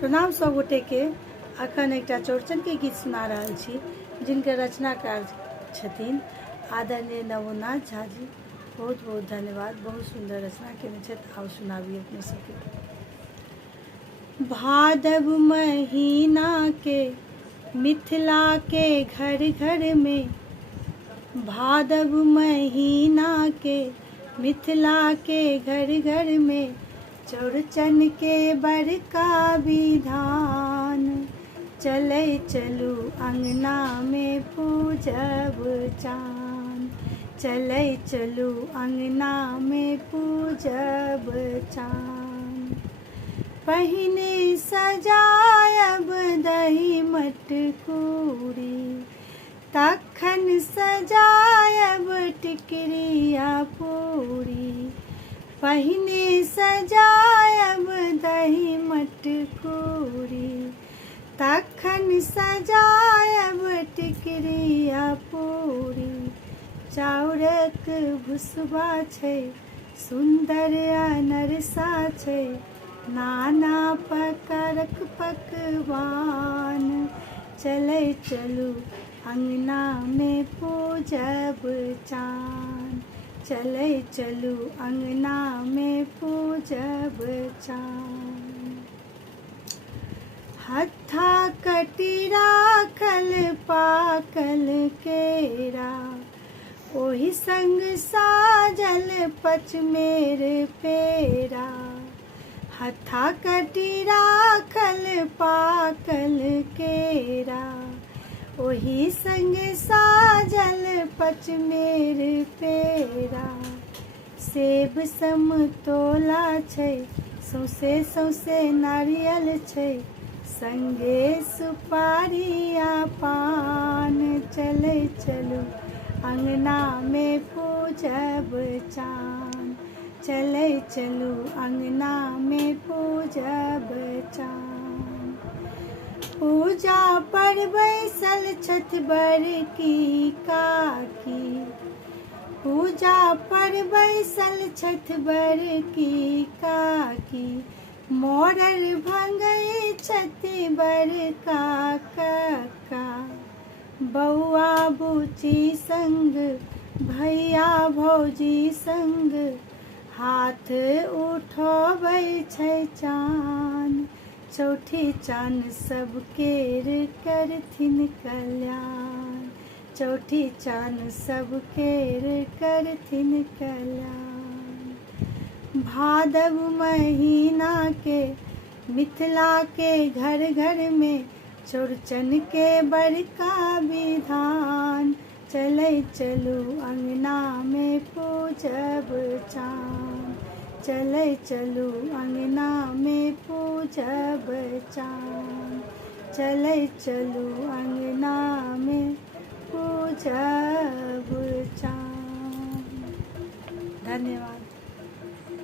प्रणाम सब गोटे के। अखन एकटा चौड़चन के गीत सुना रहल छी, जिनकर रचनाकार छथिन आदरणीय नवोनाथ झा जी। बहुत बहुत धन्यवाद, बहुत सुंदर रचना केने छथि। आओ सुनाबी अपने सबके। भादव महीना के मिथिला के घर घर में, भादव महीना के मिथिला के घर घर में चौड़चन के बड़का विधान। चले चलू अंगना में पूजब चान, चले चलू अंगना में पूजब चान। पहिने सजायब दही मटकूरी, तखन सजायब टिकरिया पूरी। पहिने सजायब दही मटकूरी, तखन सजायब टिकरिया पूरी। चाउरक भुसबा छै, सुन्दर अनरसा छै, नाना प्रकारक पकवान। चले चलू अंगना में पूजब चान, चले चलू अंगना में पूजब चान। हत्था कटी राखल पाकल केरा, ओहि संग साजल पचमेर पेरा। हत्था कटी राखल पाकल केरा, ओहि संग साजल पचमेर पेरा। सेब समतोला छै, सौसे सौसे नारियल छै, संगे सुपारी आ पान। चले चलू अंगना में पूजब चान, चले चलू अंगना में पूजब चान। पूजा पर बैसल छथि बड़की काकी, पूजा पर बैसल छथि बड़की काकी। मोरर भंगै छथि बड़का कक्का, बौआ बुची संग भैया भौजी संग हाथ उठबै छै चान। चौठी चान सब केर करथिन कल्याण, चौठी चान सब केर करथिन कल्याण। भादव महीना के मिथिला के घर घर में चौड़चन के बड़का विधान। चले चलू अंगना में पूजब चान, चले चलू अंगना में पूजब चान, चले चलू अंगना